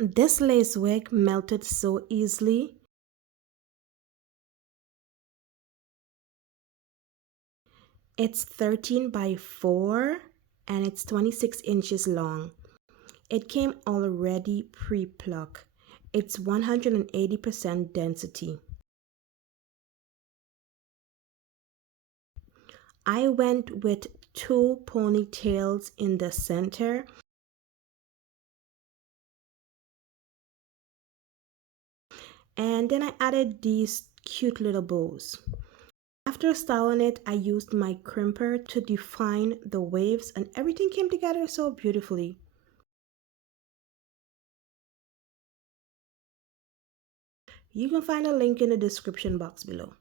This lace wig melted so easily. It's 13 by 4 and it's 26 inches long. It came already pre-plucked. It's 180% density. I went with 2 ponytails in the center and then I added these cute little bows. After styling it, I used my crimper to define the waves and everything came together so beautifully. You can find a link in the description box below.